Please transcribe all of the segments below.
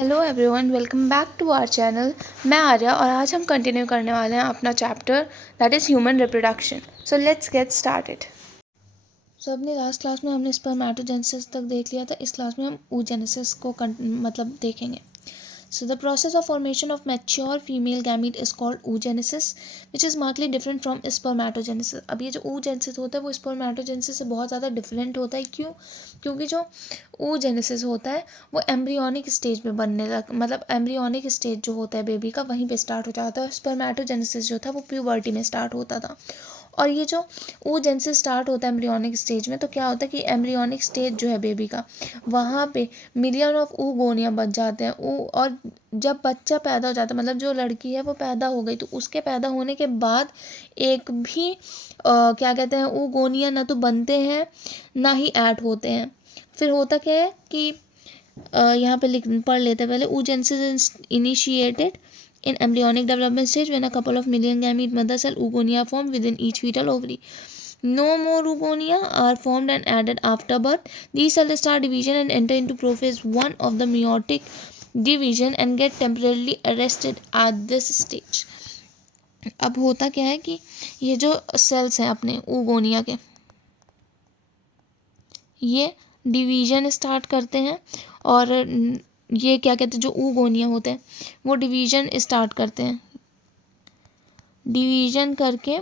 Hello everyone, welcome back to our channel. मैं आर्या और आज हम कंटिन्यू करने वाले हैं अपना chapter that is human reproduction. So let's get started. अपने लास्ट क्लास में हमने स्पर्मेटोजेनेसिस तक देख लिया था। इस क्लास में हम oogenesis को मतलब देखेंगे। So the process of formation of mature female gamete is called oogenesis, which is markedly different from spermatogenesis. अब ये जो oogenesis होता है वो spermatogenesis से बहुत ज़्यादा डिफरेंट होता है। क्यों? क्योंकि जो oogenesis होता है वो एम्ब्रियोनिक स्टेज में बनने लग मतलब एम्ब्रियोनिक स्टेज जो होता है बेबी का वहीं पे स्टार्ट हो जाता है। स्पर्मेटोजेनेसिस जो था वो प्यूबर्टी में स्टार्ट होता था। और ये जो oogenesis स्टार्ट होता है एम्ब्रियोनिक स्टेज में, तो क्या होता है कि एम्ब्रियोनिक स्टेज जो है बेबी का, वहाँ पे मिलियन ऑफ oogonia बच जाते हैं। और जब बच्चा पैदा हो जाता है, मतलब जो लड़की है वो पैदा हो गई, तो उसके पैदा होने के बाद एक भी क्या कहते हैं oogonia ना तो बनते हैं ना ही ऐड होते हैं। फिर होता क्या है कि यहाँ पे पढ़ लेते हैं पहले। oogenesis is initiated in embryonic development stage when a couple of million gamete mother cell oogonia form within each fetal ovary. No more oogonia are formed and added after birth. These cells start division and enter into prophase 1 of the meiotic division and get temporarily arrested at this stage. अब होता क्या है कि ये जो sales हैं अपने oogonia के, ये डिवीजन स्टार्ट करते हैं। और ये क्या कहते हैं, जो oogonia होते हैं वो डिवीजन स्टार्ट करते हैं। डिवीजन करके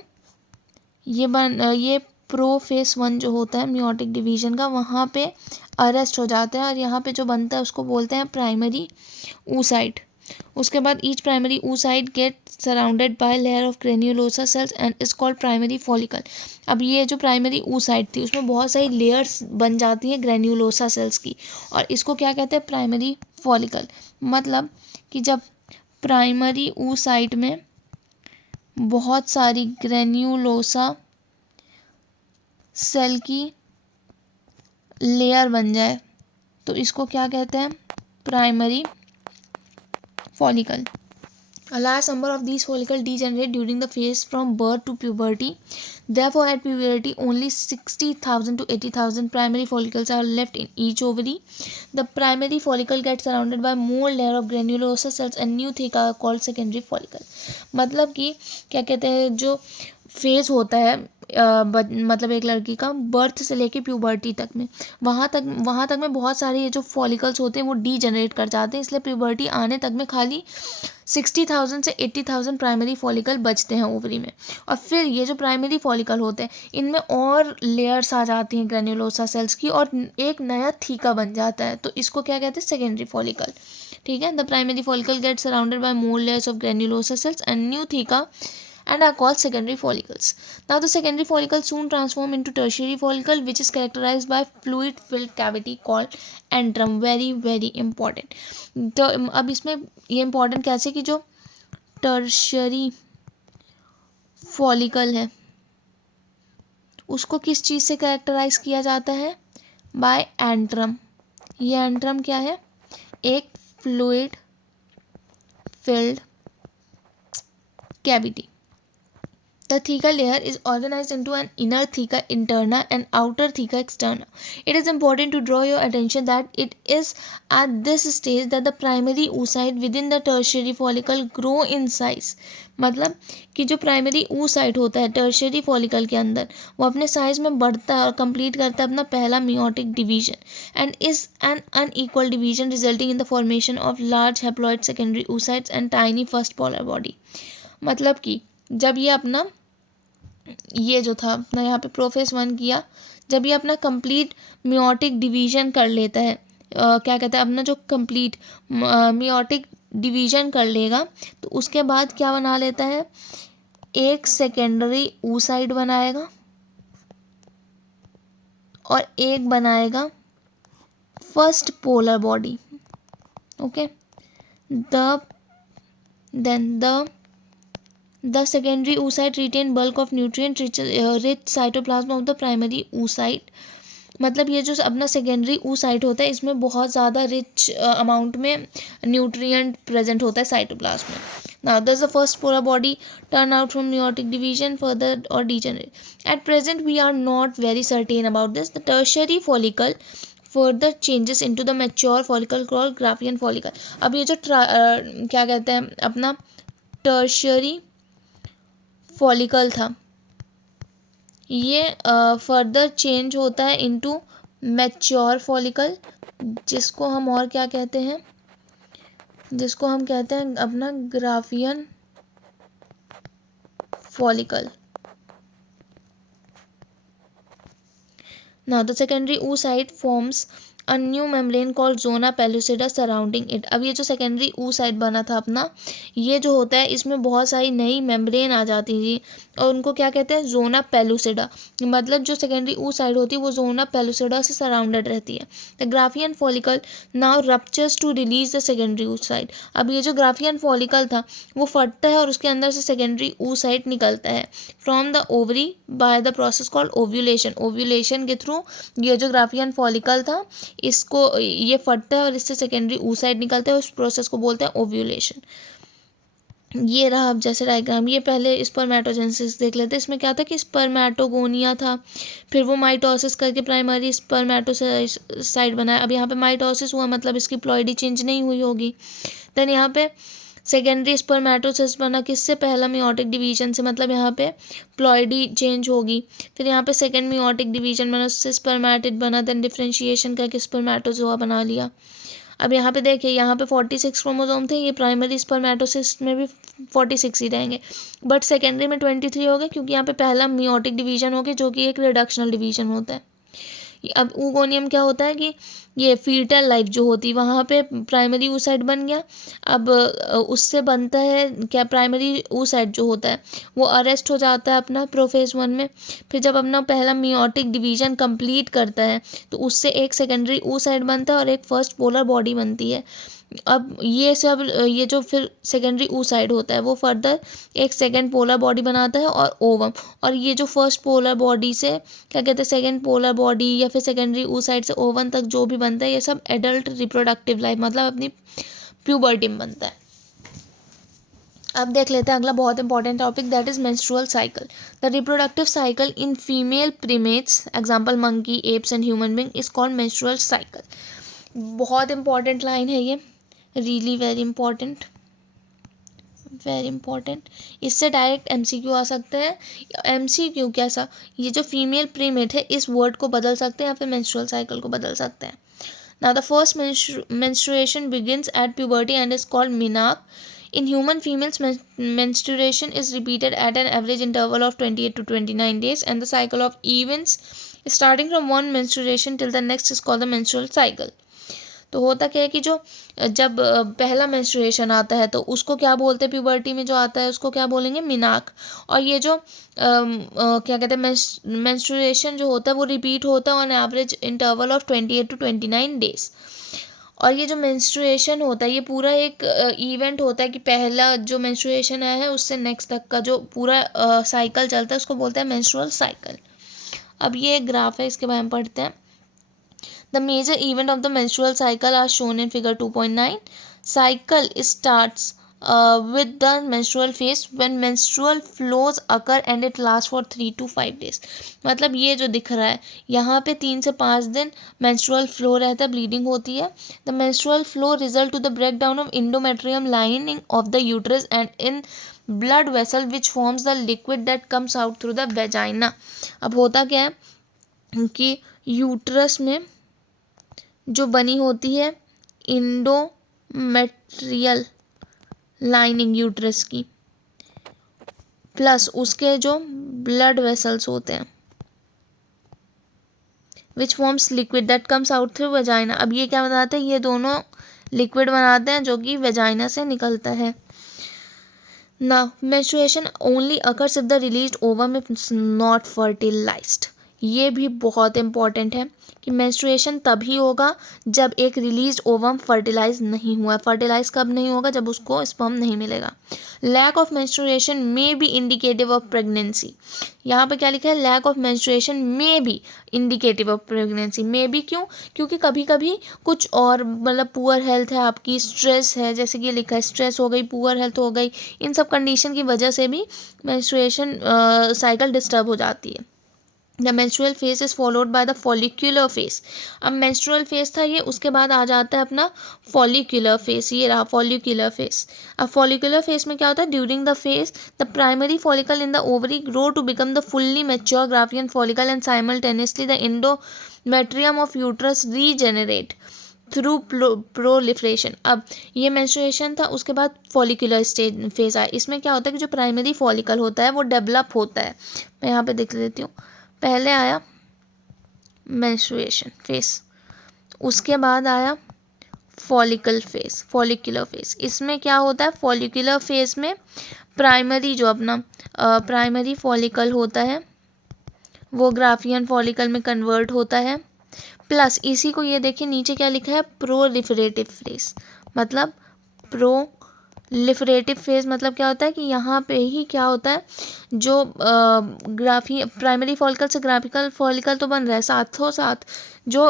ये प्रोफेस 1 जो होता है मियोटिक डिवीजन का, वहाँ पे अरेस्ट हो जाते हैं। और यहाँ पे जो बनता है उसको बोलते हैं प्राइमरी oocyte. उसके बाद each primary oocyte get surrounded by layer of granulosa cells and is called primary follicle. अब ये जो प्राइमरी oocyte थी उसमें बहुत सारी लेयर्स बन जाती हैं ग्रेन्युलोसा सेल्स की, और इसको क्या कहते हैं, प्राइमरी फॉलिकल. मतलब कि जब प्राइमरी oocyte में बहुत सारी ग्रेन्युलोसा सेल की लेयर बन जाए तो इसको क्या कहते हैं, primary follicle. A large number of these follicles degenerate during the phase from birth to puberty. Therefore, at puberty, only 60,000 to 80,000 primary follicles are left in each ovary. The primary follicle gets surrounded by more layer of granulosa cells and new theca are called secondary follicle. मतलब कि क्या कहते हैं, जो phase होता है मतलब एक लड़की का बर्थ से लेके प्यूबर्टी तक में, वहाँ तक में बहुत सारे ये जो फॉलिकल्स होते हैं वो डीजनरेट कर जाते हैं। इसलिए प्यूबर्टी आने तक में खाली 60,000 से 80,000 प्राइमरी फॉलिकल बचते हैं ओवरी में। और फिर ये जो प्राइमरी फॉलिकल होते हैं इनमें और लेयर्स आ जाती हैं ग्रेन्युलोसा सेल्स की, और एक नया थीका बन जाता है, तो इसको क्या कहते हैं, सेकेंडरी फॉलिकल. ठीक है. The primary follicle gate surrounded bye more layers of granulosa cells and new theca and are called secondary follicles. Now the secondary follicle soon transform into tertiary follicle, which is characterized by fluid filled cavity called antrum. Very very important. तो अब इसमें ये important कैसे कि जो tertiary follicle है उसको किस चीज़ से कैरेक्टराइज किया जाता है, बाय एंट्रम. ये एंट्रम क्या है, एक fluid filled cavity. The theca layer is organized into an inner theca interna and outer theca externa. It is important to draw your attention that it is at this stage that the primary oocyte within the tertiary follicle grow in size. मतलब कि जो primary oocyte होता है tertiary follicle के अंदर, वो अपने size में बढ़ता है और कंप्लीट करता है अपना पहला meiotic division, and is an unequal division resulting in the formation of large haploid secondary oocytes and tiny first polar body. मतलब कि जब ये अपना ये जो था अपना यहाँ पे प्रोफेस 1 किया, जब ये अपना कंप्लीट मियोटिक डिवीजन कर लेता है, क्या कहते हैं, अपना जो कंप्लीट मियोटिक डिवीजन कर लेगा, तो उसके बाद क्या बना लेता है, एक सेकेंडरी oocyte बनाएगा और एक बनाएगा first polar body. Okay. The secondary oocyte retain bulk of nutrient rich cytoplasm of the primary oocyte. मतलब ये जो अपना सेकेंडरी oocyte होता है इसमें बहुत ज़्यादा रिच अमाउंट में न्यूट्रिएंट प्रेजेंट होता है साइटोप्लाज्म में. Now does the first polar body turn out from meiotic division further or degenerate? At present we are not very certain about this. The tertiary follicle further changes into the mature follicle called Graafian follicle. अब ये जो क्या कहते हैं अपना tertiary follicle था, ये further change होता है इनटू मैच्योर फॉलिकल, जिसको हम और क्या कहते हैं, जिसको हम कहते हैं अपना Graafian follicle. Now the secondary oocyte forms a new membrane called zona pellucida surrounding it। अब ये जो सेकेंडरी oocyte बना था अपना, ये जो होता है इसमें बहुत सारी नई मेम्ब्रेन आ जाती थी और उनको क्या कहते हैं, जोना पेलुसिडा। मतलब जो सेकेंडरी oocyte होती है वो जोना पेलुसिडा से सराउंडेड रहती है। The Graafian follicle now ruptures to release the secondary oocyte। अब ये जो ग्राफियन फॉलिकल था वो फटता है और उसके अंदर से सेकेंडरी oocyte निकलता है from the ovary by the process called ovulation. Ovulation के थ्रू ये जो ग्राफियन फॉलिकल था इसको ये फटता है और इससे सेकेंडरी oocyte निकलता है, उस प्रोसेस को बोलते हैं ओव्यूलेशन। ये रहा अब जैसे डायग्राम, ये पहले स्पर्मेटोजेनेसिस देख लेते हैं। इसमें क्या था कि स्पर्मेटोगोनिया था, फिर वो माइटोसिस करके प्राइमरी स्पर्मेटोसाइट बनाया। अब यहाँ पे माइटोसिस हुआ मतलब इसकी प्लॉइडी चेंज नहीं हुई होगी। देन यहाँ पे सेकेंडरी स्पर्मेटोसिस बना किससे, पहला मियोटिक डिवीजन से, मतलब यहाँ पे प्लॉइडी चेंज होगी। फिर यहाँ पे सेकेंड मियोटिक डिवीजन बना, उससे स्पर्मेटिड बना, देन डिफ्रेंशिएशन करके स्पर्मेटोजोआ बना लिया। अब यहाँ पे देखिए, यहाँ पे 46 क्रोमोसोम थे, ये प्राइमरी स्पर्मेटोसिस में भी 46 ही रहेंगे, बट सेकेंडरी में 23 हो गए क्योंकि यहाँ पे पहला मियोटिक डिवीजन हो गया जो कि एक रिडक्शनल डिवीजन होता है। अब oogoनियम क्या होता है कि ये फीटल लाइफ जो होती है वहाँ पे प्राइमरी oocyte बन गया। अब उससे बनता है क्या, प्राइमरी oocyte जो होता है वो अरेस्ट हो जाता है अपना प्रोफेज 1 में। फिर जब अपना पहला मियोटिक डिवीजन कंप्लीट करता है तो उससे एक सेकेंडरी oocyte बनता है और एक फर्स्ट पोलर बॉडी बनती है। अब ये सब ये जो फिर सेकेंडरी oocyte होता है वो फर्दर एक सेकेंड पोलर बॉडी बनाता है और ओवम, और ये जो फर्स्ट पोलर बॉडी से क्या कहते हैं सेकेंड पोलर बॉडी या फिर सेकेंडरी oocyte से ओवन तक जो भी बनता है ये सब एडल्ट रिप्रोडक्टिव लाइफ मतलब अपनी प्यूबर्टी में बनता है। अब देख लेते हैं अगला बहुत important topic, that is menstrual cycle. The reproductive cycle in female primates example monkey, apes and human being is called menstrual cycle. बहुत इंपॉर्टेंट लाइन है ये, really very important, very important. इससे डायरेक्ट एमसीक्यू आ सकता है। MCQ कैसा, ये जो फीमेल प्रीमेट है इस वर्ड को बदल सकते हैं या फिर मेंस्ट्रुअल साइकिल को बदल सकते हैं। Now the first menstruation begins at puberty and is called menarche. In human females, menstruation is repeated at an average interval of 28 to 29 days, and the cycle of events starting from one menstruation till the next is called the menstrual cycle. तो होता क्या है कि जो जब पहला menstruation आता है तो उसको क्या बोलते हैं, प्यूबर्टी में जो आता है उसको क्या बोलेंगे, मिनाक। और ये जो क्या कहते हैं मेंस्ट्रुएशन जो होता है वो रिपीट होता है on average interval of 28 to 29 days. और ये जो मेंस्ट्रुएशन होता है ये पूरा एक इवेंट होता है कि पहला जो मेंस्ट्रुएशन आया है उससे नेक्स्ट तक का जो पूरा साइकिल चलता है उसको बोलते हैं मेंस्ट्रुअल साइकिल। अब ये एक ग्राफ है, इसके बारे में पढ़ते हैं। The major event of the menstrual cycle are shown in figure 2.9. Cycle starts with the menstrual phase when menstrual flows occur and it lasts for 3 to 5 days. मतलब ये जो दिख रहा है यहाँ पे 3 से 5 दिन menstrual flow रहता है, bleeding होती है। The menstrual flow result to the breakdown of endometrium lining of the uterus and in blood vessel which forms the liquid that comes out through the vagina. अब होता क्या है कि यूट्रस में जो बनी होती है इंडोमेट्रियल लाइनिंग यूट्रस की, प्लस उसके जो ब्लड वेसल्स होते हैं which forms liquid that comes out through vagina. अब ये क्या बनाते हैं, ये दोनों लिक्विड बनाते हैं जो कि वेजाइना से निकलता है। Now menstruation only occurs if the released ovum is not fertilised. ये भी बहुत इंपॉर्टेंट है कि मेंस्ट्रुएशन तभी होगा जब एक रिलीज ओवम फर्टिलाइज नहीं हुआ। फर्टिलाइज कब नहीं होगा, जब उसको स्पर्म नहीं मिलेगा। Lack of menstruation may be indicative of pregnancy. यहाँ पे क्या लिखा है, lack of menstruation may be indicative of pregnancy. May be क्यों, क्योंकि कभी कभी कुछ और मतलब पुअर हेल्थ है आपकी, स्ट्रेस है, जैसे कि लिखा है स्ट्रेस हो गई, पुअर हेल्थ हो गई, इन सब कंडीशन की वजह से भी मेंस्ट्रुएशन साइकिल डिस्टर्ब हो जाती है। The menstrual phase is followed by the follicular phase. अब मेंस्ट्रुअल फेज था ये, उसके बाद आ जाता है अपना फॉलिक्यूलर फेज। ये रहा फॉलिक्यूलर फेज। अब फॉलिक्यूलर फेज में क्या होता है, during the phase the primary follicle in the ovary grow to become the fully mature Graafian follicle and simultaneously the endometrium of uterus regenerate through proliferation. अब ये menstruation था, उसके बाद फॉलिकुलर स्टेज फेज आया। इसमें क्या होता है कि जो प्राइमरी फॉलिकल होता है वो डेवलप होता है। मैं यहाँ पे देख लेती हूँ। पहले आया मेंस्ट्रुएशन फेज, उसके बाद आया फॉलिकुलर फेज। इसमें क्या होता है, फॉलिकुलर फेज में प्राइमरी जो अपना प्राइमरी फॉलिकल होता है वो ग्राफियन फॉलिकल में कन्वर्ट होता है। प्लस इसी को ये देखिए नीचे क्या लिखा है, प्रोलिफरेटिव फेज। मतलब प्रोलिफरेटिव फेज मतलब क्या होता है कि यहाँ पे ही क्या होता है, जो प्राइमरी फॉलिकल से ग्राफिकल फॉलिकल तो बन रहा है, साथों साथ जो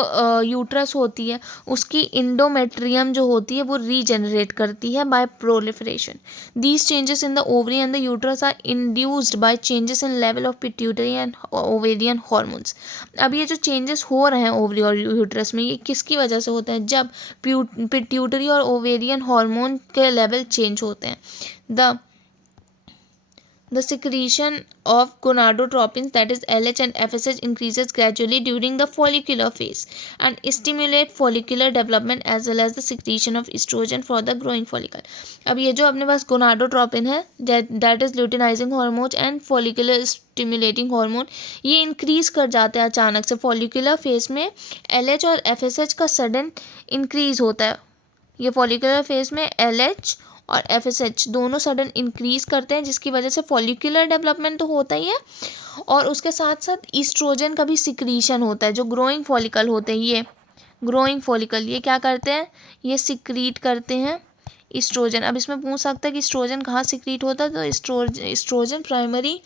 यूट्रस होती है उसकी इंडोमेट्रियम जो होती है वो रीजनरेट करती है by proliferation. These changes in the ovary and the uterus are induced by changes in level of pituitary and ovarian hormones. अब ये जो चेंजेस हो रहे हैं ओवरी और यूट्रस में, ये किसकी वजह से होते हैं, जब पिट्यूटरी और ओवेरियन हार्मोन के लेवल चेंज होते हैं। The secretion of gonadotropins, that is LH and FSH, increases gradually during the follicular phase and stimulate follicular development as well as the secretion of estrogen for the growing follicle. अब ये जो अपने पास gonadotropin है, that is luteinizing hormone and follicular stimulating hormone, ये increase कर जाते हैं अचानक से फॉलिकुलर फेज में। LH और FSH का सडन इंक्रीज होता है। ये फॉलिकुलर फेज में LH और FSH दोनों सडन इंक्रीज करते हैं, जिसकी वजह से फॉलिकुलर डेवलपमेंट तो होता ही है और उसके साथ साथ ईस्ट्रोजन का भी सिक्रीशन होता है। जो ग्रोइंग फॉलिकल होते हैं, ये ग्रोइंग फॉलिकल ये क्या करते हैं, ये सिक्रीट करते हैं ईस्ट्रोजन। अब इसमें पूछ सकता है कि ईस्ट्रोजन कहाँ सिक्रीट होता है, तो ईस्ट्रोजन प्राइमरी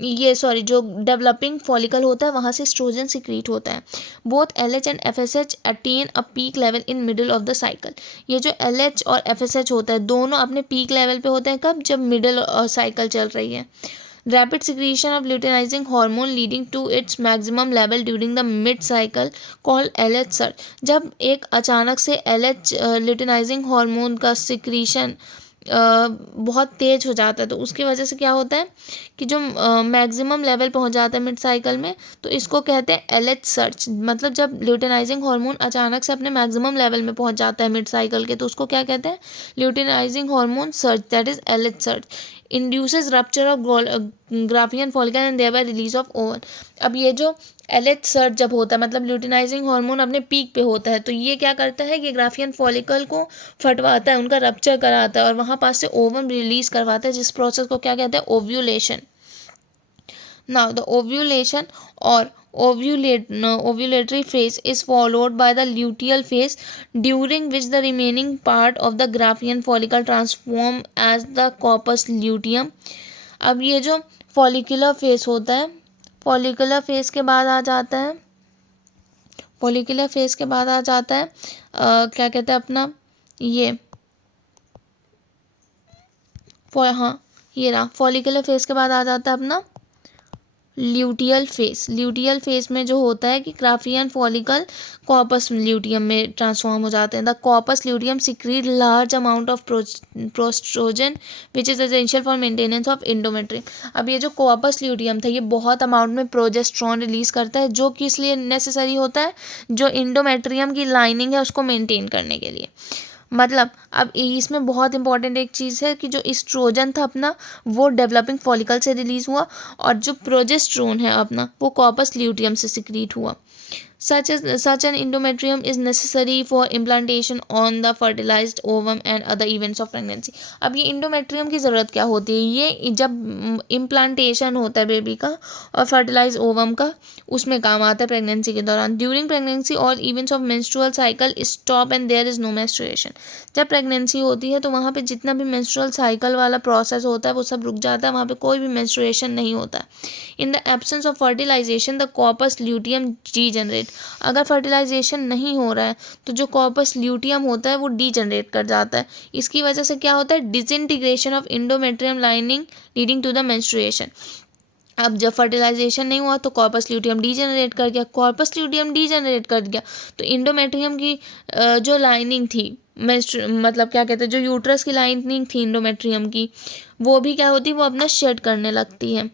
जो डेवलपिंग फॉलिकल होता है वहाँ से एस्ट्रोजन सिक्रीट होता है। Both LH and FSH attain a peak level in middle of the cycle. ये जो LH और FSH होता है दोनों अपने पीक लेवल पे होते हैं कब, जब मिडिल साइकिल चल रही है। Rapid secretion of luteinizing hormone leading to its maximum level during the mid cycle called LH surge। जब एक अचानक से LH luteinizing hormone का सिक्रीशन बहुत तेज हो जाता है, तो उसकी वजह से क्या होता है कि जो मैक्सिमम लेवल पहुंच जाता है मिड साइकिल में, तो इसको कहते हैं LH सर्ज। मतलब जब ल्यूटिनाइजिंग हार्मोन अचानक से अपने मैक्सिमम लेवल में पहुंच जाता है मिड साइकिल के, तो उसको क्या कहते हैं, luteinizing hormone surge, that is LH surge. Induces rupture of Graafian follicle and thereby release of oven. अब ये जो LH सर्ज जब होता है, मतलब ल्यूटिनाइजिंग हार्मोन अपने पीक पे होता है, तो ये क्या करता है, ये ग्राफियन फॉलिकल को फटवाता है, उनका रप्चर कराता है और वहाँ पास से ओवम रिलीज करवाता है, जिस प्रोसेस को क्या कहते हैं, ओव्यूलेशन। नाउ द ओव्यूलेशन और ovulatory phase is followed by the luteal phase, during which the remaining part of the Graafian follicle transform as the corpus luteum। अब ये जो फॉलिकुलर फेज होता है, फॉलिकुलर फेज के बाद आ जाता है, फॉलिकुलर फेज के बाद आ जाता है क्या कहते हैं अपना ये हाँ ये रहा, फॉलिकुलर फेज के बाद आ जाता है अपना ल्यूटियल फेज। ल्यूटियल फेज में जो होता है कि ग्राफियन फॉलिकल कॉर्पस ल्यूटियम में ट्रांसफॉर्म हो जाते हैं। The corpus luteum secrete large amount of progesterone which is essential for maintenance of endometrium. अब ये जो कॉर्पस ल्यूटियम था ये बहुत अमाउंट में प्रोजेस्ट्रॉन रिलीज करता है, जो कि इसलिए नेसेसरी होता है, जो इंडोमेट्रियम की लाइनिंग है उसको मेंटेन करने के लिए। मतलब अब इसमें बहुत इंपॉर्टेंट एक चीज़ है कि जो एस्ट्रोजन था अपना वो डेवलपिंग फॉलिकल से रिलीज हुआ, और जो प्रोजेस्ट्रोन है अपना वो कॉर्पस ल्यूटियम से सिक्रीट हुआ। Such an endometrium is necessary for implantation on the fertilized ovum and other events of pregnancy। अब ये इंडोमेट्रियम की ज़रूरत क्या होती है, ये जब इम्प्लांटेशन होता है बेबी का और फर्टिलाइज ओवम का, उसमें काम आता है प्रेगनेंसी के दौरान। During pregnancy all events of menstrual cycle stop and there is no menstruation. जब प्रेगनेंसी होती है तो वहाँ पे जितना भी मेंस्ट्रुअल साइकिल वाला प्रोसेस होता है वो सब रुक जाता है, वहाँ पे कोई भी मेंस्ट्रुएशन नहीं होता। In the absence of fertilisation the corpus luteum degenerate. अगर फर्टिलाइजेशन नहीं हो रहा है तो जो कॉर्पस ल्यूटियम होता है वो डीजनरेट कर जाता है। इसकी वजह से क्या होता है, disintegration of endometrium lining leading to the menstruation. अब जब फर्टिलाइजेशन नहीं हुआ तो कॉर्पस ल्यूटियम डीजेनरेट कर गया, कॉर्पस ल्यूटियम डीजेनरेट कर गया तो इंडोमेट्रियम की जो लाइनिंग थी, मतलब क्या कहते हैं, जो यूट्रस की लाइनिंग थी इंडोमेट्रियम की, वो भी क्या होती है, वो अपना शेड करने लगती है।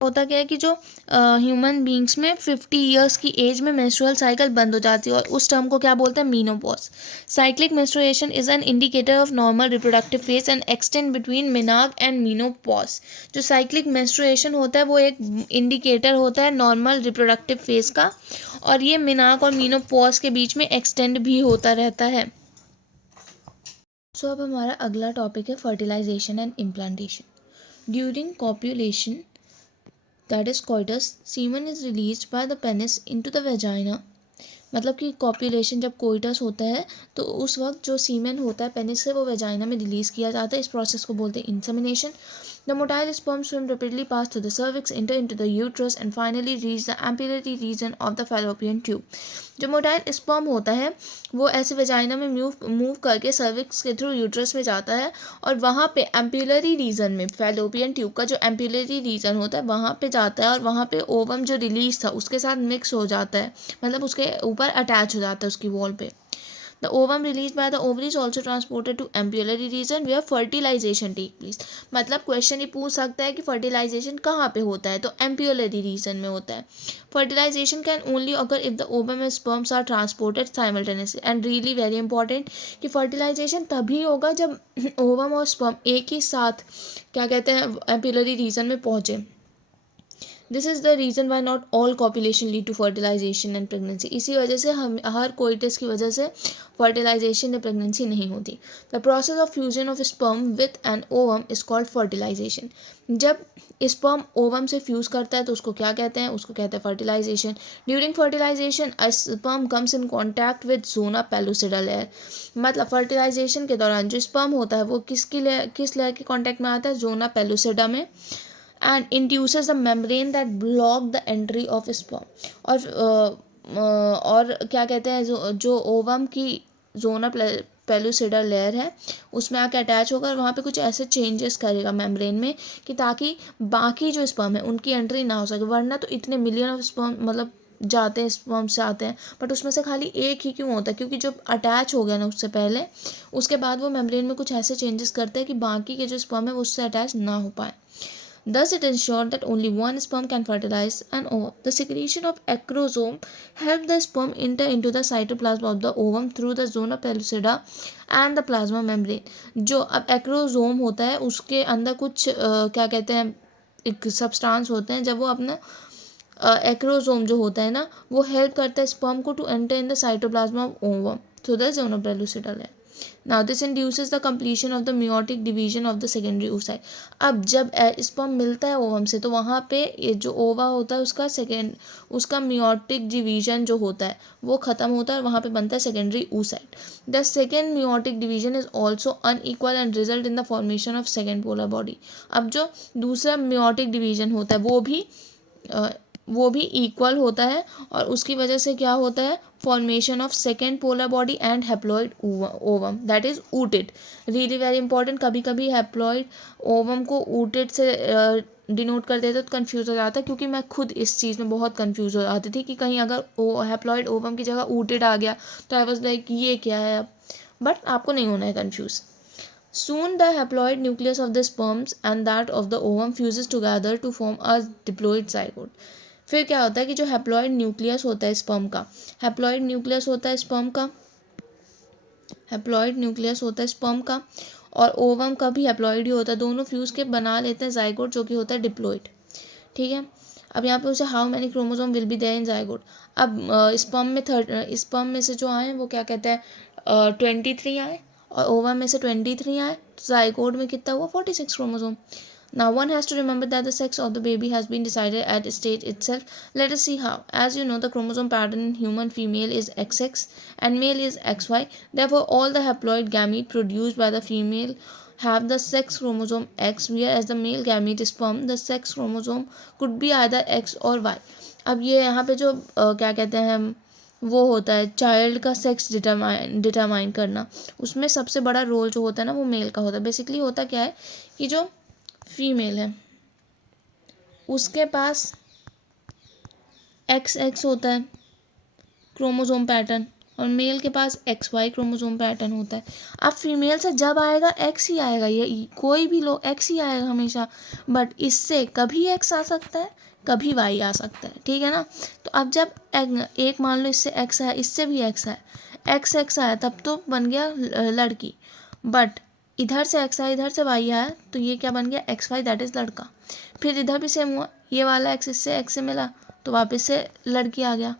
होता क्या है कि जो ह्यूमन बींग्स में 50 ईयर्स की एज में मेंस्ट्रुअल साइकिल बंद हो जाती है, और उस टर्म को क्या बोलते हैं, menopause. Cyclic menstruation is an indicator of normal reproductive phase and extend between मिनाग एंड मीनोपॉज। जो साइक्लिक मेंस्ट्रुएशन होता है वो एक इंडिकेटर होता है नॉर्मल रिप्रोडक्टिव फेज का, और ये मिनाग और मीनोपॉज के बीच में एक्सटेंड भी होता रहता है। सो अब हमारा अगला टॉपिक है fertilisation and implantation. During copulation, that is coitus, semen is released by the penis into the vagina। मतलब कि कॉप्यूलेशन जब कोइटस होता है तो उस वक्त जो सीमेन होता है पेनिस से वो वेजाइना में रिलीज किया जाता है। इस प्रोसेस को बोलते हैं insemination. The motile sperm swim rapidly pass through the cervix, enter into the uterus and finally reach the ampullary region of the fallopian tube। जो मोटाइल स्पर्म होता है वो ऐसे वेजाइना में मूव करके सर्विक्स के थ्रू यूट्रस में जाता है, और वहाँ पे एम्पुलरी रीजन में, फैलोपियन ट्यूब का जो एम्पुलरी रीजन होता है वहाँ पे जाता है, और वहाँ पे ओवम जो रिलीज था उसके साथ मिक्स हो जाता है, मतलब उसके ऊपर अटैच हो जाता है उसकी वॉल पे। The ovum released by the ovaries also transported to ampullary region where fertilization take place। मतलब क्वेश्चन ये पूछ सकता है कि फर्टिलाइजेशन कहाँ पे होता है, तो एम्प्यूलरी रीजन में होता है। फर्टिलाइजेशन कैन ओनली अगर if the ovum and sperms are transported simultaneously, and really very important कि फर्टिलाइजेशन तभी होगा जब ओवम और स्पर्म एक ही साथ क्या कहते हैं एम्प्यूलरी रीजन में पहुँचे। This is the reason why not all copulation lead to fertilisation and pregnancy. इसी वजह से हम हर कोइटस की वजह से फर्टिलाइजेशन या प्रेगनेंसी नहीं होती। The process of fusion of sperm with an ovum is called fertilisation. जब स्पर्म ओवम से फ्यूज़ करता है तो उसको क्या कहते हैं, उसको कहते हैं fertilisation. During fertilisation sperm comes in contact with zona pellucida layer. मतलब फर्टिलाइजेशन के दौरान जो स्पर्म होता है वो किस लेयर के कॉन्टैक्ट में आता है, जोना पेलुसिडा में, and induces the membrane that block the entry of sperm। और क्या कहते हैं, जो ओवम की जोना पेलुसिडा लेयर है उसमें आके अटैच होकर वहाँ पे कुछ ऐसे चेंजेस करेगा मेम्ब्रेन में कि ताकि बाकी जो स्पर्म है उनकी एंट्री ना हो सके। वरना तो इतने मिलियन ऑफ स्पर्म मतलब जाते हैं, स्पर्म से आते हैं, बट उसमें से खाली एक ही क्यों होता है, क्योंकि जब अटैच हो गया ना उससे पहले, उसके बाद वो मेम्ब्रेन में कुछ ऐसे चेंजेस करते हैं कि बाकी के जो स्पर्म है वो उससे अटैच ना हो पाए। Thus, it ensured that only one sperm can fertilize an ovum। The secretion of acrosome helped the sperm enter into the cytoplasm of the ovum through the zona pellucida and the plasma membrane। जो अब acrosome होता है उसके अंदर कुछ क्या कहते हैं, एक सब्सटेंस होते हैं, जब वो अपना एक्रोजोम जो होता है ना वो हेल्प करता है स्पर्म को to enter in the cytoplasm of ovum through the zona pellucida layer. Now this induces the completion of the meiotic division of the secondary oocyte। अब जब स्पर्म मिलता है ओवम से तो वहाँ पे ये जो ओवा होता है उसका मियोटिक डिवीजन जो होता है वो ख़त्म होता है, और वहाँ पे बनता है secondary oocyte। The second meiotic division is also unequal and result in the formation of second polar body. अब जो दूसरा मियोटिक डिवीजन होता है वो भी इक्वल होता है, और उसकी वजह से क्या होता है, formation of second polar body and haploid ovum that is ऊटेड। रियली वेरी इंपॉर्टेंट, कभी कभी हैप्लॉइड ओवम को ऊटेड से डिनोट कर देते तो कन्फ्यूज़ हो जाता है, क्योंकि मैं खुद इस चीज़ में बहुत कन्फ्यूज़ हो जाती थी कि कहीं अगर हैप्लॉइड ओवम की जगह ऊटेड आ गया तो आई वॉज लाइक ये क्या है अब, बट आपको नहीं होना है confuse. Soon the haploid nucleus of the sperms and that of the ovum fuses together to form a diploid zygote। फिर क्या होता है कि जो हैप्लॉइड न्यूक्लियस होता है स्पर्म का, हैप्लॉइड न्यूक्लियस होता है स्पर्म का, हैप्लॉइड न्यूक्लियस होता है स्पर्म का, और ओवम का भी हैप्लॉइड ही होता है, दोनों फ्यूज के बना लेते हैं जाइगोट जो कि होता है डिप्लॉइड। ठीक है, अब यहाँ पे उसे how many chromosome will be there in zygote. अब स्पर्म में से जो आए वो क्या कहते हैं 23 आए, और ओवम में से 23 आए, तो जाइगोट में कितना हुआ 46 chromosome. Now one has to remember that the sex of the baby has been decided at stage itself। Let us see how। As you know, the chromosome pattern in human female is XX and male is XY। Therefore, all the haploid gamete produced by the female have the sex chromosome X, whereas the male gamete sperm the sex chromosome could be either X or Y। अब ये यहाँ पे जो क्या कहते हैं वो होता है चाइल्ड का सेक्स डिटरमाइन करना, उसमें सबसे बड़ा रोल जो होता है ना वो मेल का होता है। बेसिकली होता क्या है कि जो फीमेल है उसके पास XX होता है क्रोमोसोम पैटर्न, और मेल के पास XY क्रोमोसोम पैटर्न होता है। अब फीमेल से जब आएगा X ही आएगा, ये कोई भी लो X ही आएगा हमेशा, बट इससे कभी X आ सकता है कभी Y आ सकता है, ठीक है ना। तो अब जब एक मान लो इससे X है इससे भी X है, XX आया तब तो बन गया लड़की, बट इधर से X आया इधर से Y आया तो ये क्या बन गया XY, दैट इज़ लड़का। फिर इधर भी सेम हुआ, ये वाला X इससे X से मिला तो वापस से लड़की आ गया,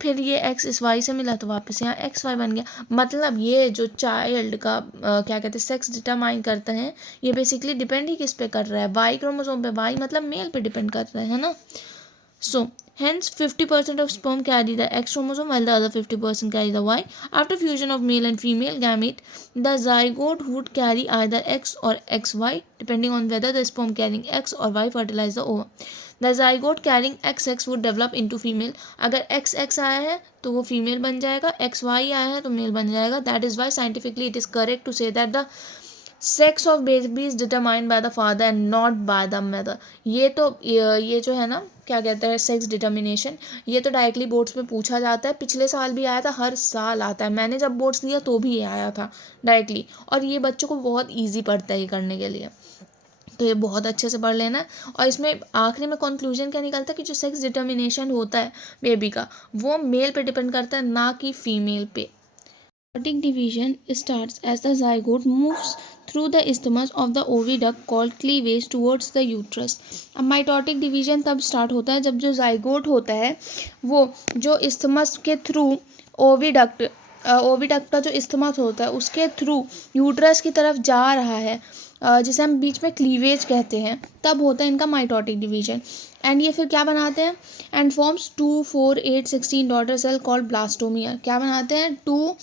फिर ये X इस Y से मिला तो वापस यहाँ XY बन गया। मतलब ये जो चाइल्ड का क्या कहते हैं सेक्स डिटरमाइन करते हैं, ये बेसिकली डिपेंड ही किस पे कर रहा है, Y क्रोमोसोम पे। Y मतलब मेल पे डिपेंड कर रहा है ना। सो hence 50% of sperm carry the X chromosome while the other 50% carry the Y. After fusion of male and female gamete, the zygote would carry either X or XY depending on whether the sperm carrying X or Y fertilize the ovum. The zygote carrying XX would develop into female. अगर XX आया है तो वो female बन जाएगा, XY आया है तो मेल बन जाएगा. That is why scientifically it is correct to say that the sex of baby is determined by the father and not by the mother. ये जो है ना क्या कहते हैं सेक्स डिटर्मिनेशन, ये तो डायरेक्टली बोर्ड्स में पूछा जाता है. पिछले साल भी आया था, हर साल आता है. मैंने जब बोर्ड्स दिया तो भी ये आया था डायरेक्टली, और ये बच्चों को बहुत ईजी पड़ता है ये करने के लिए, तो ये बहुत अच्छे से पढ़ लेना. और इसमें आखिरी में कंक्लूजन क्या निकलता है कि जो सेक्स डिटर्मिनेशन होता है बेबी का वो मेल पे डिपेंड करता है ना कि फीमेल पे. Meiotic division starts as the zygote moves through the isthmus of the oviduct called cleavage towards the uterus. अब माइटोटिक डिवीजन तब स्टार्ट होता है जब जो जाइगोट होता है वो जो isthmus के थ्रू ओविडक्ट का जो isthmus होता है उसके थ्रू यूट्रस की तरफ जा रहा है, जिसे हम बीच में क्लीवेज कहते हैं, तब होता है इनका माइटोटिक डिवीजन. एंड ये फिर क्या बनाते हैं, and forms 2, 4, 8, 16 daughter cell called blastomere. क्या बनाते हैं 2,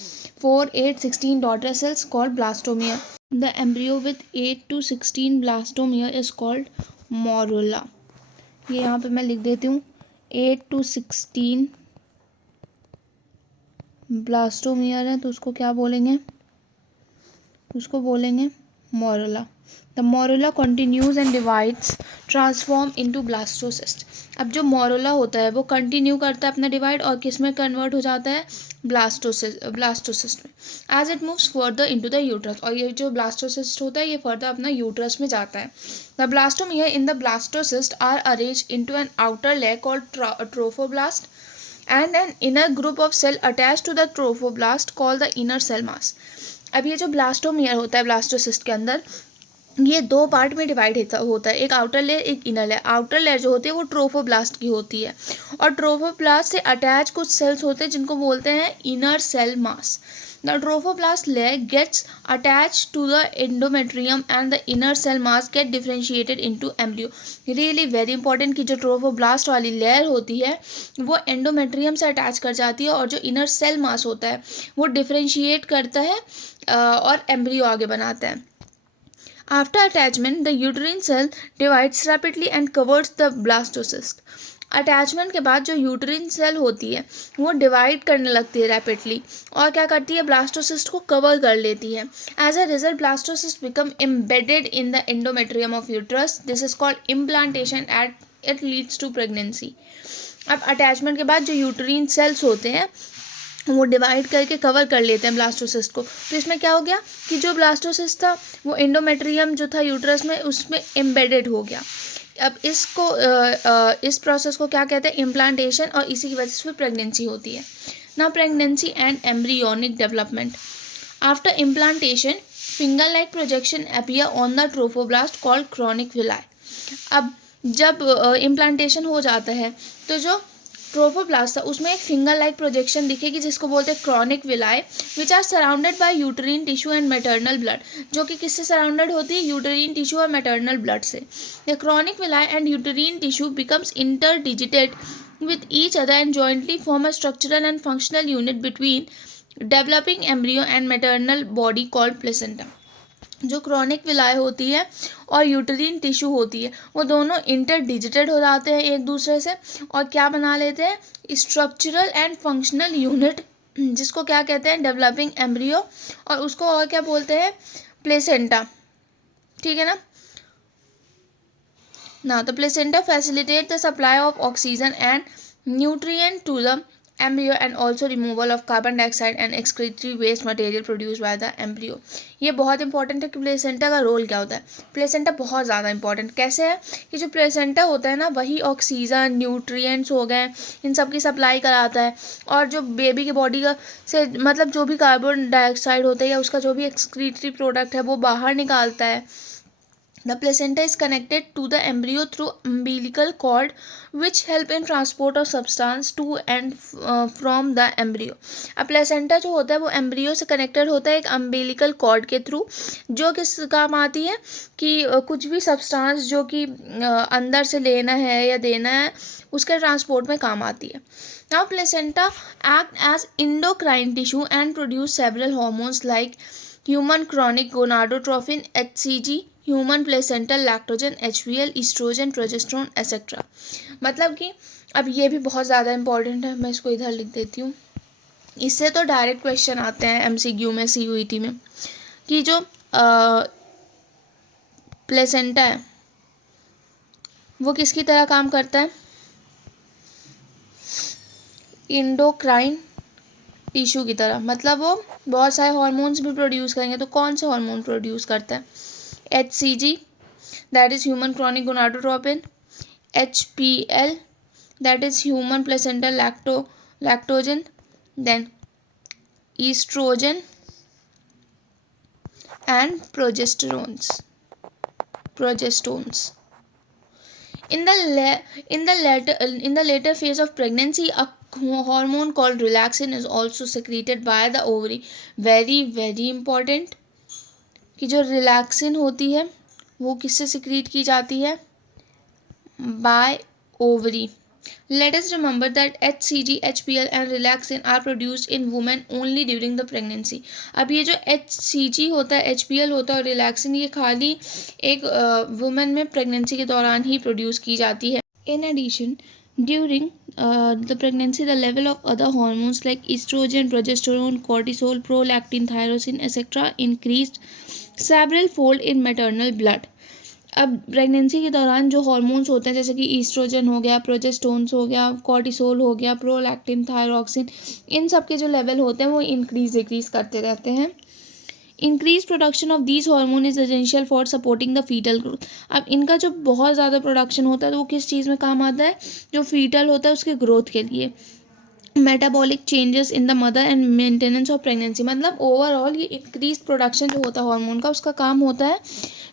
4, 8, 16 daughter cells called blastomere. The embryo with 8 to 16 blastomere is called morula. ये यहाँ पे मैं लिख देती हूँ 8 to 16 ब्लास्टोमियर है तो उसको क्या बोलेंगे, उसको बोलेंगे morula. The morula continues and divides transform into blastocyst. अब जो मोरुला होता है वो कंटिन्यू करता है अपना डिवाइड और किस में कन्वर्ट हो जाता है ब्लास्टोसिस्ट में, as it moves further into the uterus. और ये जो ब्लास्टोसिस्ट होता है ये फर्दर अपना यूट्रस में जाता है. The blastomere in the blastocyst are arrange into an outer layer called trophoblast and an inner group of cell attached to the trophoblast called the inner cell mass. अब ये जो ब्लास्टोमियर होता है blastocyst के अंदर ये दो पार्ट में डिवाइड होता है, एक आउटर लेयर एक इनर लेयर. आउटर लेयर जो होती है वो ट्रोफोब्लास्ट की होती है और ट्रोफोब्लास्ट से अटैच कुछ सेल्स होते हैं जिनको बोलते हैं inner cell mass. The trophoblast layer gets attached to the endometrium and the inner cell mass get differentiated into embryo. Really very important कि जो ट्रोफोब्लास्ट वाली लेयर होती है वो एंडोमेट्रियम से अटैच कर जाती है और जो इनर सेल मास होता है वो डिफ्रेंशिएट करता है और एम्ब्रियो आगे बनाता है. After attachment, the uterine cell divides rapidly and covers the blastocyst. Attachment के बाद जो यूट्रिन सेल होती है वो डिवाइड करने लगती है रैपिडली और क्या करती है ब्लास्टोसिस्ट को कवर कर लेती है. As a result blastocyst become embedded in the endometrium of uterus. This is called implantation at it leads to pregnancy. अब अटैचमेंट के बाद जो यूट्रिन सेल्स होते हैं वो डिवाइड करके कवर कर लेते हैं ब्लास्टोसिस्ट को. तो इसमें क्या हो गया कि जो ब्लास्टोसिस्ट था वो एंडोमेट्रियम जो था यूट्रस में उसमें एम्बेडेड हो गया. अब इसको इस प्रोसेस को क्या कहते हैं इम्प्लांटेशन, और इसी की वजह से प्रेगनेंसी होती है. ना pregnancy and embryonic development. After implantation finger like projection appear on the trophoblast called chronic villi. अब जब इम्प्लांटेशन हो जाता है तो जो ट्रोफोब्लास्ट था उसमें एक फिंगर लाइक प्रोजेक्शन दिखेगी जिसको बोलते हैं chorionic villi, which are surrounded by uterine tissue and maternal blood. जो कि किससे सराउंडेड होती है यूटरीन टिश्यू और मैटरनल ब्लड से. The chorionic villi and uterine tissue becomes interdigitated with each other and jointly form a structural and functional unit between developing embryo and maternal body called placenta. जो chronic विलाय होती है और यूटरीन tissue होती है वो दोनों interdigitated हो जाते हैं एक दूसरे से और क्या बना लेते हैं स्ट्रक्चरल एंड फंक्शनल यूनिट, जिसको क्या कहते हैं डेवलपिंग एम्ब्रियो, और उसको और क्या बोलते हैं प्लेसेंटा. ठीक है ना. Now, the placenta facilitates the supply of oxygen and nutrient to the embryo and also removal of carbon dioxide and excretory waste material produced by the embryo. ये बहुत इंपॉर्टेंट है कि प्लेसेंटा का रोल क्या होता है. प्लेसेंटा बहुत ज़्यादा इंपॉर्टेंट कैसे है कि जो प्लेसेंटा होता है ना वही ऑक्सीजन न्यूट्रिएंट्स हो गए इन सब की सप्लाई कराता है और जो बेबी की बॉडी का से मतलब जो भी कार्बन डाइऑक्साइड होता है या उसका जो भी एक्सक्रीटरी प्रोडक्ट है वो बाहर निकालता है. The placenta is connected to the embryo through umbilical cord, which help in transport of substance to and from the embryo. अब प्लेसेंटा जो होता है वो एम्ब्रियो से कनेक्टेड होता है एक अम्बिलिकल कॉर्ड के थ्रू, जो किस काम आती है कि कुछ भी सब्सटेंस जो कि अंदर से लेना है या देना है उसके ट्रांसपोर्ट में काम आती है. Now placenta act as endocrine tissue and produce several hormones like human chronic gonadotropin HCG, human placental lactogen HPL oestrogen progesterone etcetera. मतलब कि अब ये भी बहुत ज़्यादा इंपॉर्टेंट है. मैं इसको इधर लिख देती हूँ. इससे तो डायरेक्ट क्वेश्चन आते हैं MCQ में CUET में कि जो प्लेसेंटा है वो किसकी तरह काम करता है. इंडोक्राइन टिश्यू की तरह. मतलब वो बहुत सारे हार्मोन्स भी प्रोड्यूस करेंगे. तो कौन से हार्मोन प्रोड्यूस करता है. HCG, that is human chronic gonadotropin. HPL, that is human placental lactogen. Then estrogen and progesterones. In the later phase of pregnancy, a hormone called relaxin is also secreted by the ovary. Very very important कि जो relaxin होती है वो किससे secrete की जाती है. By ovary. Let us remember that HCG, HPL and relaxin are produced in women only during the pregnancy. अब ये जो HCG होता है, HPL होता है और रिलैक्सिन ये खाली एक वुमेन में प्रेगनेंसी के दौरान ही प्रोड्यूस की जाती है. In addition during the pregnancy, the level of other hormones like estrogen, progesterone, cortisol, prolactin, thyrosin, etc. increased several fold in maternal blood. अब प्रेगनेंसी के दौरान जो हॉर्मोन्स होते हैं जैसे कि ईस्ट्रोजन हो गया, प्रोजेस्टोन्स हो गया, कॉर्टिसोल हो गया, प्रोलैक्टिन, थायरॉक्सिन, इन सब के जो लेवल होते हैं वो डिक्रीज करते रहते हैं. Increase production of these hormone is essential for supporting the foetal growth. अब इनका जो बहुत ज़्यादा प्रोडक्शन होता है तो वो किस चीज़ में काम आता है. जो फीटल होता है उसके ग्रोथ के लिए. Metabolic changes in the mother and maintenance of pregnancy. मतलब ओवरऑल ये इंक्रीज प्रोडक्शन जो होता है हार्मोन का उसका काम होता है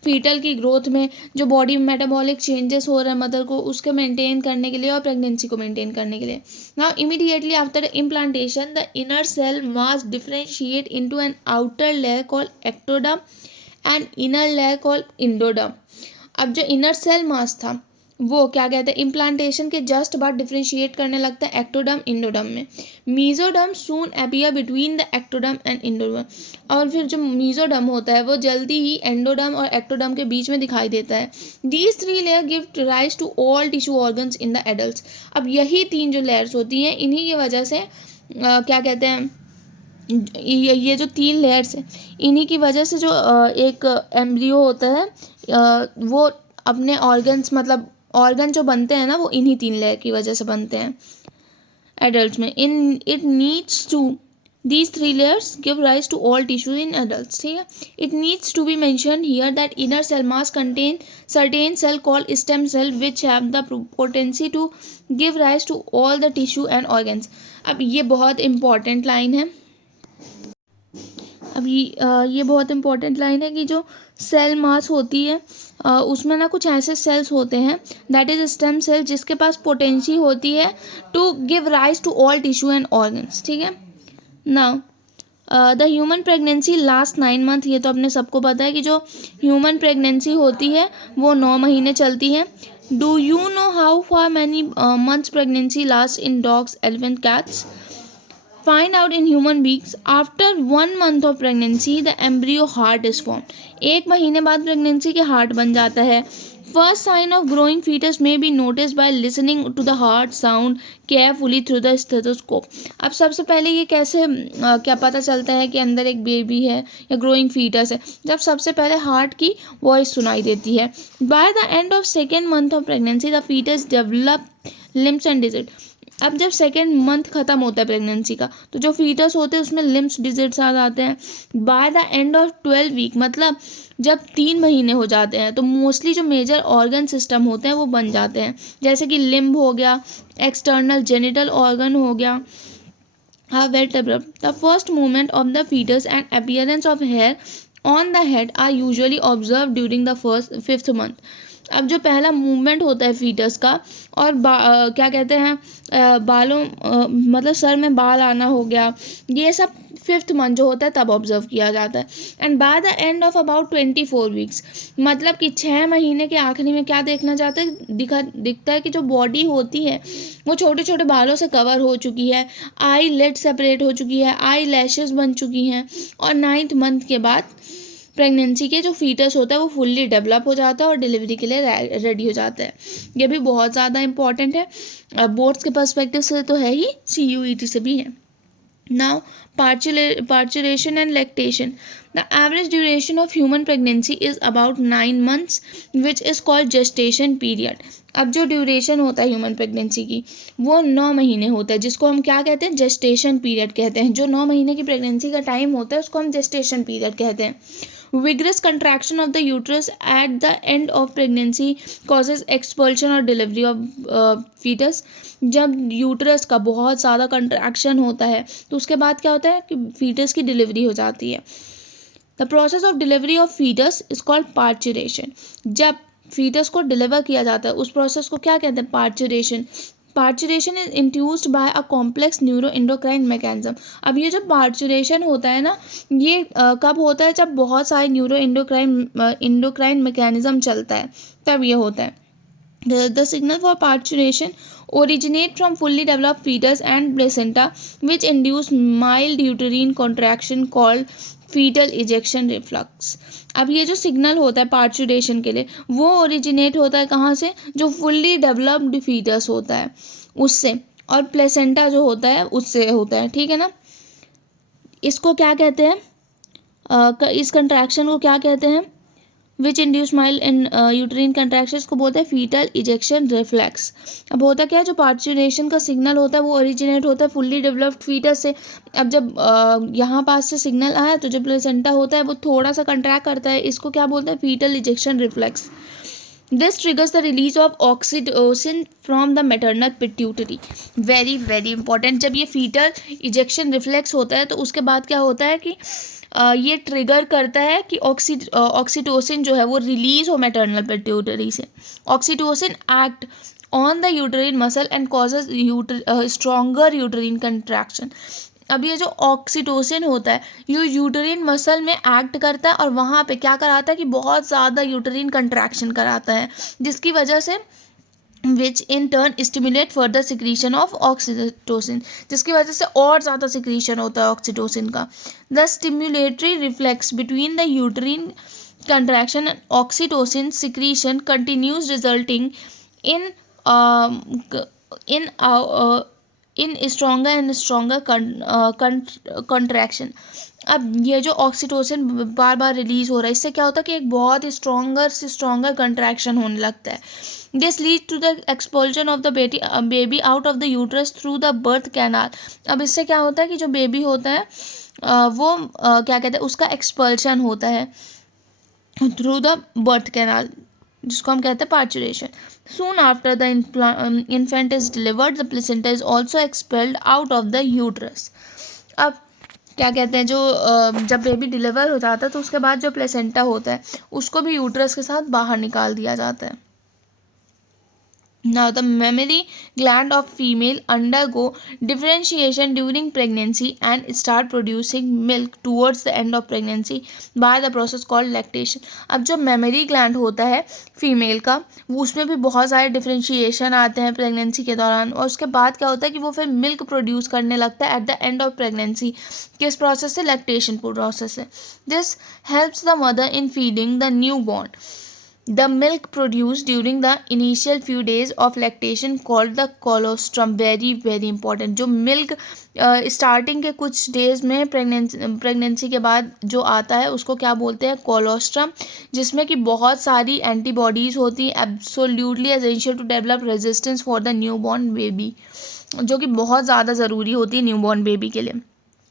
फीटल की ग्रोथ में. जो बॉडी में मेटाबॉलिक चेंजेस हो रहे हैं मदर को उसके मेंटेन करने के लिए और प्रेगनेंसी को मेंटेन करने के लिए. Now immediately after implantation the inner cell mass differentiate into an outer layer called ectoderm and inner layer called endoderm. अब जो इनर सेल मास था वो क्या कहते हैं इम्प्लांटेशन के जस्ट बाद डिफ्रेंशिएट करने लगता है एक्टोडर्म इंडोडर्म में. Mesoderm soon appear between the ectoderm and endoderm. और फिर जो मीजोडर्म होता है वो जल्दी ही एंडोडर्म और एक्टोडर्म के बीच में दिखाई देता है. These 3 layer give rise to all tissue organs in the adult. अब यही 3 जो लेयर्स होती हैं इन्हीं की वजह से क्या कहते हैं ये जो 3 लेयर्स हैं इन्हीं की वजह से जो एक एम्ब्रियो होता है वो अपने ऑर्गन्स मतलब ऑर्गन जो बनते हैं ना वो इन्हीं 3 लेयर की वजह से बनते हैं एडल्ट में. In it needs to these 3 layers give rise to all tissue in adults. ठीक है. It needs to be mentioned here that inner cell mass contain certain cell called stem cell which have the potency to give rise to all the tissue and organs. अब ये बहुत important line है. अब ये बहुत important line है कि जो सेल मास होती है उसमें ना कुछ ऐसे सेल्स होते हैं दैट इज स्टेम सेल जिसके पास पोटेंसी होती है to give rise to all tissue and organs. ठीक है. Now the human pregnancy last 9 months. ये तो अपने सबको पता है कि जो ह्यूमन प्रेगनेंसी होती है वो 9 महीने चलती है. Do you know how for many months pregnancy last in dogs, elephant, cats. find out in human beings after 1 month of pregnancy the embryo heart is formed. 1 महीने बाद प्रेगनेंसी के हार्ट बन जाता है. First sign of growing fetus may be noticed by listening to the heart sound carefully through the stethoscope. अब सबसे पहले ये कैसे क्या पता चलता है कि अंदर एक बेबी है या ग्रोइंग फीटस है, जब सबसे पहले हार्ट की वॉइस सुनाई देती है. By the end of 2nd month of pregnancy the fetus develop limbs and digits. अब जब 2nd मंथ ख़त्म होता है प्रेगनेंसी का, तो जो फीटस होते हैं उसमें लिम्स डिजिट्स आ जाते हैं. By the end of 12 week, मतलब जब 3 महीने हो जाते हैं, तो मोस्टली जो मेजर ऑर्गन सिस्टम होते हैं वो बन जाते हैं, जैसे कि लिम्ब हो गया, एक्सटर्नल जेनिटल ऑर्गन हो गया, are well developed. The first movement of the fetus and appearance of hair on the head are usually observed during the 5th month. अब जो पहला मूवमेंट होता है फीटस का और क्या कहते हैं बालों मतलब सर में बाल आना हो गया, ये सब 5th मंथ जो होता है तब ऑब्जर्व किया जाता है. And bye the end of about 24 weeks, मतलब कि 6 महीने के आखिरी में क्या देखना चाहते हैं दिखता है कि जो बॉडी होती है वो छोटे छोटे बालों से कवर हो चुकी है, आई लेड सेपरेट हो चुकी है, आई लैशेस बन चुकी हैं, और 9th मंथ के बाद प्रेगनेंसी के जो फीटस होता है वो फुल्ली डेवलप हो जाता है और डिलीवरी के लिए रेडी हो जाता है. ये भी बहुत ज़्यादा इंपॉर्टेंट है, बोर्ड्स के पर्सपेक्टिव से तो है ही, CUET से भी है. Now, parturition and lactation. The average duration of human pregnancy is about 9 months, which is called gestation period. अब जो ड्यूरेशन होता है ह्यूमन प्रेगनेंसी की वो 9 महीने होता है, जिसको हम क्या कहते हैं, जेस्टेशन पीरियड कहते हैं. जो 9 महीने की प्रेगनेंसी का टाइम होता है उसको हम जेस्टेशन पीरियड कहते हैं. Vigorous contraction of the uterus at the end of pregnancy causes expulsion or delivery of fetus. जब यूट्रस का बहुत ज़्यादा कंट्रैक्शन होता है तो उसके बाद क्या होता है कि फीटस की डिलीवरी हो जाती है. The process of delivery of foetus is called parturition. जब फीटस को डिलीवर किया जाता है उस प्रोसेस को क्या कहते हैं, parturition. Parturition is induced by a complex neuro endocrine mechanism. अब ये जो पार्चुरेशन होता है ना, ये कब होता है, जब बहुत सारे न्यूरो इंडोक्राइन मैकेनिज्म चलता है तब ये होता है. The signal for parturition originate from fully developed fetus and placenta, which induce mild uterine contraction called fetal ejection reflux. अब ये जो सिग्नल होता है पार्चुरेशन के लिए वो ओरिजिनेट होता है कहाँ से, जो फुल्ली डेवलप्ड फीटस होता है उससे, और प्लेसेंटा जो होता है उससे होता है. ठीक है ना. इसको क्या कहते हैं, इस कंट्रैक्शन को क्या कहते हैं, which induce mild in uterine contraction को बोलते हैं फीटल इजेक्शन रिफ्लेक्स. अब होता क्या है, जो पार्चुरेशन का सिग्नल होता है वो ओरिजिनेट होता है फुल्ली डेवलप्ड फीटस से. अब जब यहाँ पास से सिग्नल आया तो जो प्लेसेंटा होता है वो थोड़ा सा कंट्रैक्ट करता है, इसको क्या बोलते हैं, foetal ejection reflex. This triggers the release of oxytocin from the maternal pituitary. Very very important. जब ये फीटल इजेक्शन रिफ्लेक्स होता है तो उसके बाद क्या होता है कि ये ट्रिगर करता है कि ऑक्सीटोसिन जो है वो रिलीज हो मैटरनल पिट्यूटरी से. Oxytocin act on the uterine muscle and causes stronger uterine contraction. अब ये जो ऑक्सीटोसिन होता है ये यूटरीन मसल में एक्ट करता है और वहाँ पे क्या कराता है कि बहुत ज़्यादा यूटरीन कंट्रैक्शन कराता है, जिसकी वजह से which in turn stimulate further secretion of oxytocin, जिसकी वजह से और ज़्यादा सिक्रीशन होता है ऑक्सीटोसिन का. The stimulatory reflex between the uterine contraction and oxytocin secretion continues resulting in stronger and stronger contraction. अब ये जो ऑक्सीटोसिन बार बार रिलीज हो रहा है इससे क्या होता है कि एक बहुत ही स्ट्रॉन्गर से स्ट्रॉन्गर कंट्रैक्शन होने लगता है. This lead to the expulsion of the baby out of the uterus through the birth canal. अब इससे क्या होता है कि जो बेबी होता है वो क्या कहते हैं, उसका एक्सपल्शन होता है थ्रू द बर्थ कैनाल, जिसको हम कहते हैं parturition. Soon after the infant is delivered, the placenta is also expelled out of the uterus. अब क्या कहते हैं, जो जब बेबी डिलीवर हो जाता है तो उसके बाद जो प्लेसेंटा होता है उसको भी यूट्रस के साथ बाहर निकाल दिया जाता है. Now, the mammary gland of female undergo differentiation during pregnancy and start producing milk towards the end of pregnancy by the process called lactation. अब जो मेमरी ग्लैंड होता है फीमेल का, वो उसमें भी बहुत सारे डिफरेंशिएशन आते हैं प्रेगनेंसी के दौरान, और उसके बाद क्या होता है कि वो फिर मिल्क प्रोड्यूस करने लगता है at the end of pregnancy. किस प्रोसेस से? लैक्टेशन प्रोसेस से. This helps the mother in feeding the new born. The milk produced during the initial few days of lactation called the colostrum. very very important. जो milk starting के कुछ days में pregnancy के बाद जो आता है उसको क्या बोलते हैं? कोलोस्ट्रम, जिसमें कि बहुत सारी एंटीबॉडीज़ होती हैं, absolutely essential to develop resistance for the new born baby, जो कि बहुत ज़्यादा ज़रूरी होती है न्यू बॉर्न बेबी के लिए.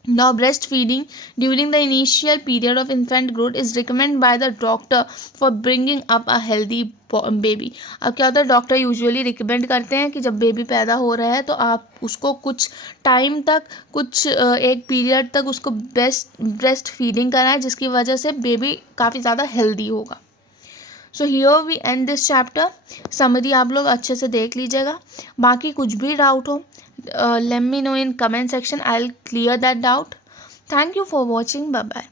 Now, breastfeeding during the initial period of infant growth is recommended by the doctor for bringing up a healthy baby. अब क्या होता है, डॉक्टर यूजुअली रिकमेंड करते हैं कि जब बेबी पैदा हो रहा है तो आप उसको कुछ टाइम तक, कुछ एक पीरियड तक उसको ब्रेस्ट फीडिंग कराएं, जिसकी वजह से बेबी काफ़ी ज़्यादा हेल्दी होगा. So here we end this chapter. Summary आप लोग अच्छे से देख लीजिएगा. बाकी कुछ भी डाउट हो, let me know in comment section. I'll clear that doubt. Thank you for watching. Bye bye.